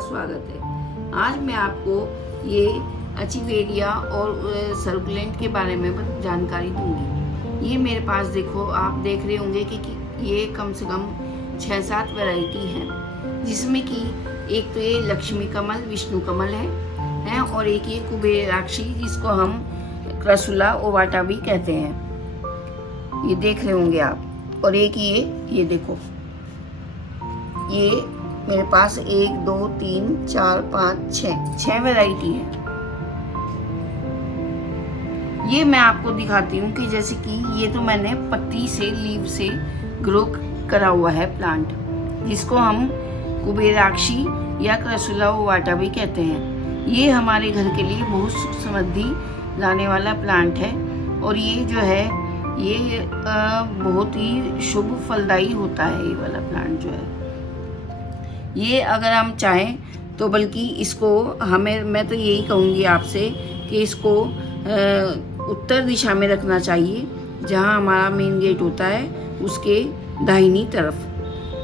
स्वागत है। आज मैं आपको ये एचिवेरिया और सर्कुलेंट के बारे में जानकारी दूंगी। ये मेरे पास देखो, आप देख रहे होंगे कि ये कम से कम 6-7 वैरायटी हैं, जिसमें कि एक तो ये लक्ष्मी कमल, विष्णु कमल है और एक ये कुबेराक्षी, जिसको हम क्रसुला ओवाटा भी कहते हैं। ये देख रहे होंगे आप। और एक ये देखो, ये मेरे पास 1 2 3 4 5 6 वैरायटी है। ये मैं आपको दिखाती हूँ कि जैसे कि ये तो मैंने पत्ती से, लीव से ग्रो करा हुआ है प्लांट, जिसको हम कुबेराक्षी या क्रसुला ओवाटा भी कहते हैं। ये हमारे घर के लिए बहुत सुख समृद्धि लाने वाला प्लांट है और ये जो है ये बहुत ही शुभ फलदायी होता है। ये वाला प्लांट जो है, ये अगर हम चाहें तो बल्कि इसको मैं तो यही कहूँगी आपसे कि इसको उत्तर दिशा में रखना चाहिए, जहाँ हमारा मेन गेट होता है उसके दाहिनी तरफ।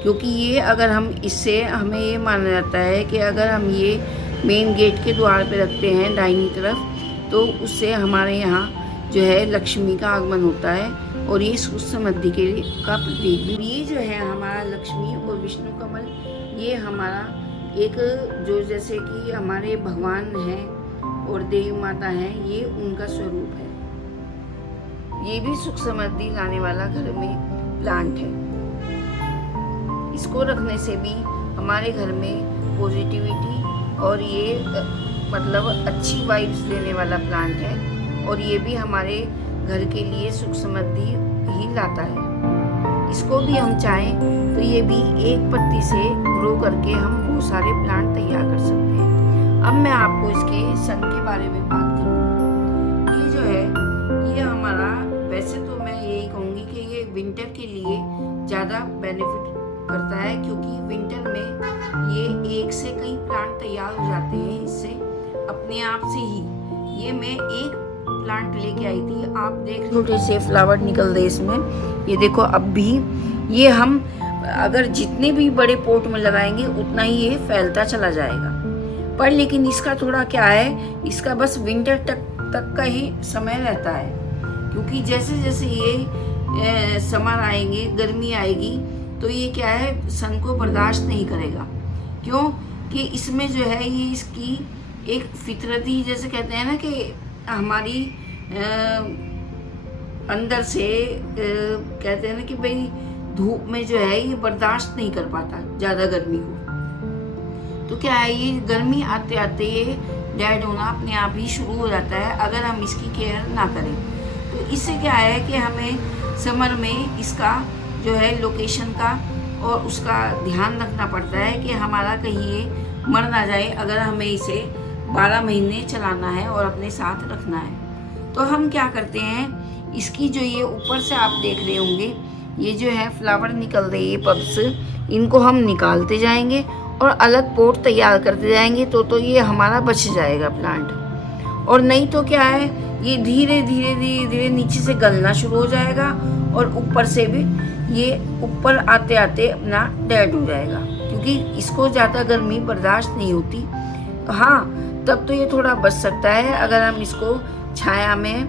क्योंकि ये अगर हम इससे, हमें ये माना जाता है कि अगर हम ये मेन गेट के द्वार पे रखते हैं दाहिनी तरफ, तो उससे हमारे यहाँ जो है लक्ष्मी का आगमन होता है और ये सुख समृद्धि का प्रतीक भी। ये जो है हमारा लक्ष्मी और विष्णु कमल, ये हमारा एक जो जैसे कि हमारे भगवान हैं और देवी माता हैं, ये उनका स्वरूप है। ये भी सुख समृद्धि लाने वाला घर में प्लांट है। इसको रखने से भी हमारे घर में पॉजिटिविटी और ये मतलब अच्छी वाइब्स देने वाला प्लांट है और ये भी हमारे घर के लिए सुख समृद्धि ही लाता है। इसको भी हम चाहें तो ये भी एक पत्ती से ग्रो करके हम बहुत सारे प्लांट तैयार कर सकते हैं। अब मैं आपको इसके सन के बारे में बात करूँगी। ये जो है ये हमारा, वैसे तो मैं यही कहूँगी कि ये विंटर के लिए ज़्यादा बेनिफिट करता है, क्योंकि विंटर में ये एक से कई प्लांट तैयार हो जाते हैं इससे अपने आप से ही। ये मैं एक प्लांट लेके आई थी, आप देख छोटे से फ्लावर निकल रहे इसमें। ये देखो, अब भी ये हम अगर जितने भी बड़े पोट में लगाएंगे उतना ही ये फैलता चला जाएगा। पर लेकिन इसका थोड़ा क्या है, इसका बस विंटर तक का ही समय रहता है, क्योंकि जैसे जैसे ये समर आएंगे, गर्मी आएगी, तो ये क्या है, सन को बर्दाश्त नहीं करेगा। क्यों कि इसमें जो है ये इसकी एक फितरती, जैसे कहते हैं ना कि हमारी अंदर से कहते हैं ना कि भाई धूप में जो है ये बर्दाश्त नहीं कर पाता ज़्यादा गर्मी को। तो क्या है, ये गर्मी आते आते ये डेड होना अपने आप ही शुरू हो जाता है अगर हम इसकी केयर ना करें। तो इससे क्या है कि हमें समर में इसका जो है लोकेशन का और उसका ध्यान रखना पड़ता है कि हमारा कहीं ये मर ना जाए, अगर हमें इसे 12 महीने चलाना है और अपने साथ रखना है। तो हम क्या करते हैं, इसकी जो ये ऊपर से आप देख रहे होंगे, ये जो है फ्लावर निकल रही है पब्स, इनको हम निकालते जाएंगे और अलग पोट तैयार करते जाएंगे, तो ये हमारा बच जाएगा प्लांट। और नहीं तो क्या है, ये धीरे धीरे धीरे धीरे नीचे से गलना शुरू हो जाएगा और ऊपर से भी ये ऊपर आते आते अपना डेड हो जाएगा, क्योंकि इसको ज़्यादा गर्मी बर्दाश्त नहीं होती। तो हाँ, तब तो ये थोड़ा बच सकता है अगर हम इसको छाया में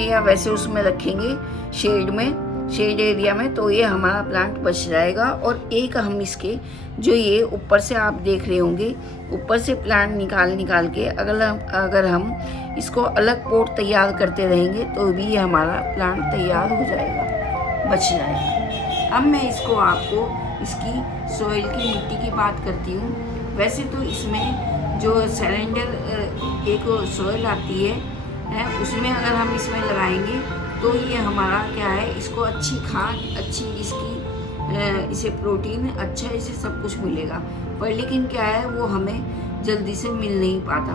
या वैसे उसमें रखेंगे, शेड एरिया में, तो ये हमारा प्लांट बच जाएगा। और एक हम इसके जो ये ऊपर से आप देख रहे होंगे, ऊपर से प्लांट निकाल के अगर हम इसको अलग पोट तैयार करते रहेंगे तो भी ये हमारा प्लांट तैयार हो जाएगा, बच जाएगा। अब मैं इसको आपको इसकी सॉइल की मिट्टी की बात करती हूँ। वैसे तो इसमें जो सिलेंडर एक सॉइल आती है उसमें अगर हम इसमें लगाएंगे तो ये हमारा क्या है, इसको अच्छी खाद, अच्छी इसे प्रोटीन अच्छा, इसे सब कुछ मिलेगा। पर लेकिन क्या है, वो हमें जल्दी से मिल नहीं पाता।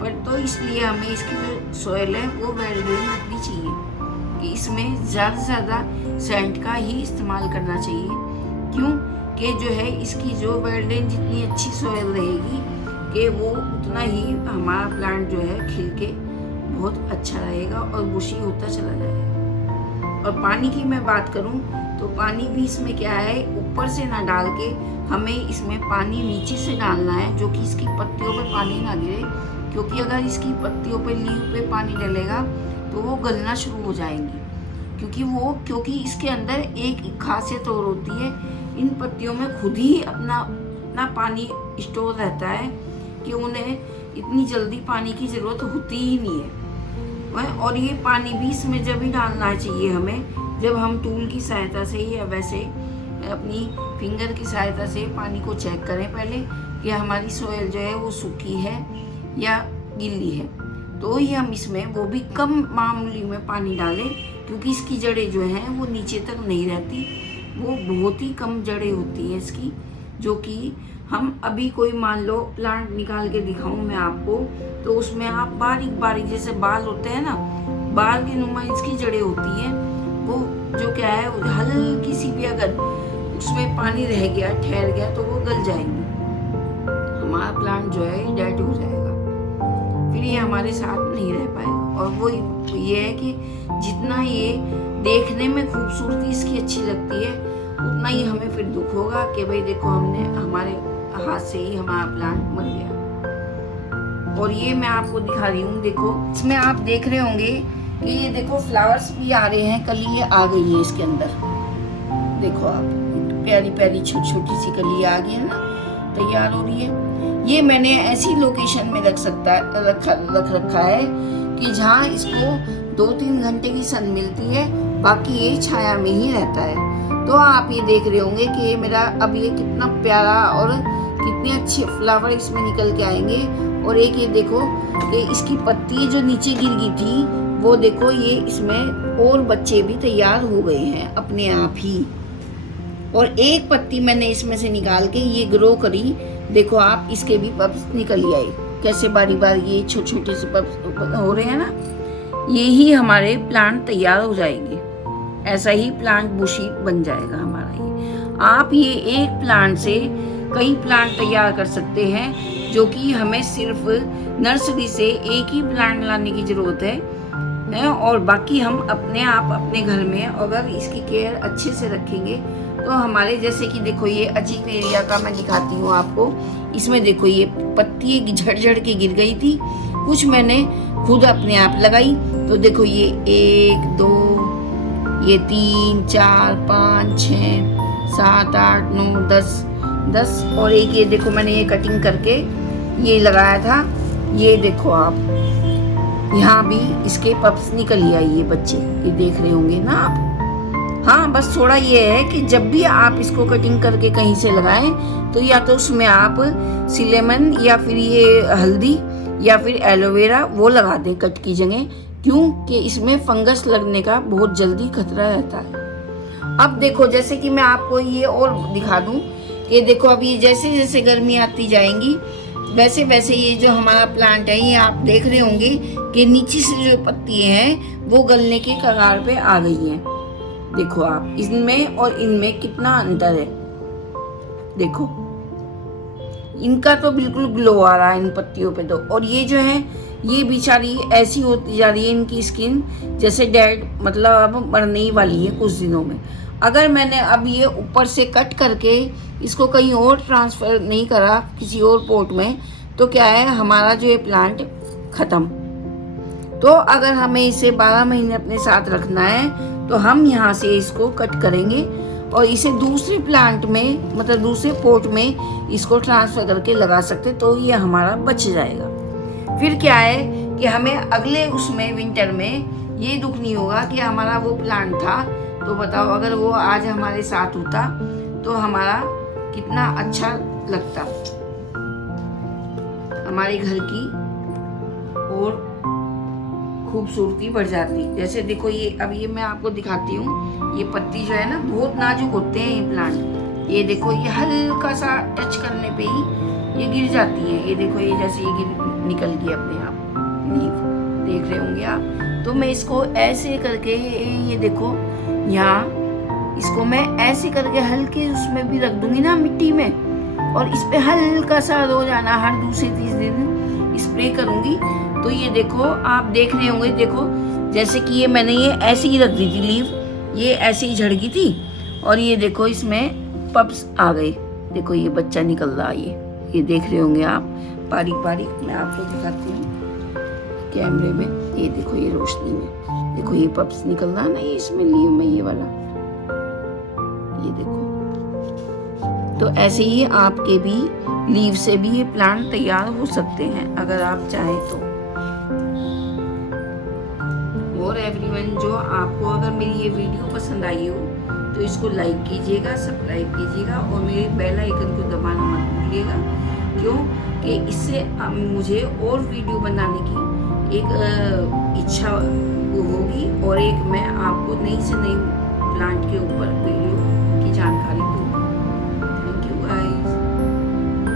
पर तो इसलिए हमें इसकी जो सॉइल है वो वेल ड्रेन रखनी चाहिए, कि इसमें ज़्यादा से ज़्यादा सैंड का ही इस्तेमाल करना चाहिए। क्यों कि जो है इसकी जो वेल ड्रेन जितनी अच्छी सॉइल रहेगी कि वो उतना ही हमारा प्लांट जो है खिल के बहुत अच्छा रहेगा और बुशी होता चला जाएगा। और पानी की मैं बात करूं तो पानी भी इसमें क्या है, ऊपर से ना डाल के हमें इसमें पानी नीचे से डालना है, जो कि इसकी पत्तियों पे पानी ना गिरे, क्योंकि अगर इसकी पत्तियों पे, लीव पे पानी डलेगा तो वो गलना शुरू हो जाएंगी। क्योंकि इसके अंदर एक खासियत और होती है, इन पत्तियों में खुद ही अपना पानी स्टोर रहता है कि उन्हें इतनी जल्दी पानी की ज़रूरत होती ही नहीं है। और ये पानी भी इसमें जब ही डालना चाहिए हमें, जब हम टूल की सहायता से या वैसे अपनी फिंगर की सहायता से पानी को चेक करें पहले कि हमारी सोयल जो है वो सूखी है या गीली है, तो ही हम इसमें वो भी कम मामूली में पानी डालें, क्योंकि इसकी जड़ें जो हैं वो नीचे तक नहीं रहती, वो बहुत ही कम जड़ें होती है इसकी, जो कि हम अभी कोई मान लो प्लांट निकाल के दिखाऊं मैं आपको, तो उसमें आप बारीक बारीक जैसे बाल होते हैं ना, बाल की नुमा इसकी जड़ें होती हैं, वो जो क्या है हल्की सी भी अगर उसमें पानी रह गया, ठहर गया, तो वो गल जाएंगी, हमारा प्लांट जो है डेड हो जाएगा, फिर ये हमारे साथ नहीं रह पाएगा। और वो ये है कि जितना ये देखने में खूबसूरती इसकी अच्छी लगती है, उतना ही हमें फिर दुख होगा कि भाई देखो हमने हमारे हाथ से ही हमारा प्लांट मर गया। और ये मैं आपको दिखा रही हूँ, देखो इसमें आप देख रहे होंगे कि ये देखो फ्लावर्स भी आ रहे हैं, कली आ गई है इसके अंदर, देखो आप प्यारी प्यारी छोटी छोटी सी कली आ गई है ना, तैयार हो रही है। ये मैंने ऐसी लोकेशन में रख रखा है कि जहाँ इसको 2-3 घंटे की सन मिलती है, बाकी ये छाया में ही रहता है। तो आप ये देख रहे होंगे कि ये मेरा अब ये कितना प्यारा और कितने अच्छे फ्लावर इसमें निकल के आएंगे। और एक ये देखो कि इसकी पत्ती जो नीचे गिर गई थी, वो देखो ये इसमें और बच्चे भी तैयार हो गए हैं अपने आप ही। और एक पत्ती मैंने इसमें से निकाल के ये ग्रो करी, देखो आप इसके भी पप्स निकल आए, कैसे बारी बारी ये छोटे छोटे से पप्स हो रहे हैं ना, ये ही हमारे प्लांट तैयार हो जाएंगे। ऐसा ही प्लांट बुशी बन जाएगा हमारा ये। आप ये एक प्लांट से कई प्लांट तैयार कर सकते हैं, जो कि हमें सिर्फ नर्सरी से एक ही प्लांट लाने की ज़रूरत है, और बाकी हम अपने आप अपने घर में अगर इसकी केयर अच्छे से रखेंगे तो हमारे, जैसे कि देखो ये अजीब एरिया का मैं दिखाती हूँ आपको, इसमें देखो ये पत्ती झड़ के गिर गई थी, कुछ मैंने खुद अपने आप लगाई, तो देखो ये 1 2 ये 3 4 5 6 7 8 9 10 और एक ये देखो मैंने ये कटिंग करके ये लगाया था, ये देखो आप यहाँ भी इसके पप्स निकल आई, ये बच्चे ये देख रहे होंगे ना आप। हाँ, बस थोड़ा ये है कि जब भी आप इसको कटिंग करके कहीं से लगाएं तो या तो उसमें आप सिलेमन या फिर ये हल्दी या फिर एलोवेरा वो लगा दें कट की जगह, क्योंकि इसमें फंगस लगने का बहुत जल्दी खतरा रहता है। अब देखो जैसे कि मैं आपको ये और दिखा दूं कि देखो अब ये जैसे जैसे गर्मी आती जाएंगी वैसे वैसे ये जो हमारा प्लांट है, ये आप देख रहे होंगे कि नीचे से जो पत्ती हैं वो गलने के कगार पे आ गई हैं। देखो आप इनमें और इनमें कितना अंतर है, देखो इनका तो बिल्कुल ग्लो आ रहा है इन पत्तियों पे तो, और ये जो है ये बेचारी ऐसी होती जा रही है, इनकी स्किन जैसे डेड, मतलब अब मरने ही वाली है कुछ दिनों में। अगर मैंने अब ये ऊपर से कट करके इसको कहीं और ट्रांसफ़र नहीं करा किसी और पॉट में, तो क्या है हमारा जो ये प्लांट ख़त्म। तो अगर हमें इसे 12 महीने अपने साथ रखना है तो हम यहाँ से इसको कट करेंगे और इसे दूसरे प्लांट में, मतलब दूसरे पॉट में इसको ट्रांसफ़र करके लगा सकते, तो ये हमारा बच जाएगा। फिर क्या है कि हमें अगले उसमें विंटर में ये दुख नहीं होगा कि हमारा वो प्लांट था, तो बताओ अगर वो आज हमारे साथ होता तो हमारा कितना अच्छा लगता, हमारे घर की और खूबसूरती बढ़ जाती। जैसे देखो ये अब ये मैं आपको दिखाती हूँ, ये पत्ती जो है ना बहुत नाजुक होते हैं ये प्लांट, ये देखो ये हल्का सा टच करने पे ही ये गिर जाती है, ये देखो ये जैसे ये निकल गई अपने आप लीफ, देख रहे होंगे आप। तो मैं इसको ऐसे करके ये देखो यहाँ इसको मैं ऐसे करके हल्के उसमें भी रख दूंगी ना मिट्टी में, और इस पे हल्का सा रोजाना हर दूसरे तीसरे दिन स्प्रे करूंगी। तो ये देखो आप देख रहे होंगे, देखो जैसे कि ये मैंने ये ऐसे ही रख दी थी लीव, ये ऐसे ही झड़ गई थी और ये देखो इसमें पप्स आ गए। देखो ये बच्चा निकल रहा है, ये देख रहे होंगे आप बारीक बारीक। मैं आपको दिखाती हूँ कैमरे में, ये देखो ये रोशनी में, देखो ये पप्स निकल रहा है ना, ये इसमें लीव में ये वाला, ये देखो। तो ऐसे ही आपके भी लीव से भी ये प्लांट तैयार हो सकते हैं अगर आप चाहें तो। और एवरीवन, जो आपको अगर मेरी ये वीडियो पसंद आई हो तो इसको लाइक कीजिएगा, सब्सक्राइब कीजिएगा और मेरे बेल आइकन को दबाना मत भूलिएगा। क्यों कि इससे मुझे और वीडियो बनाने की एक इच्छा होगी और एक मैं आपको नई से नई प्लांट के ऊपर वीडियो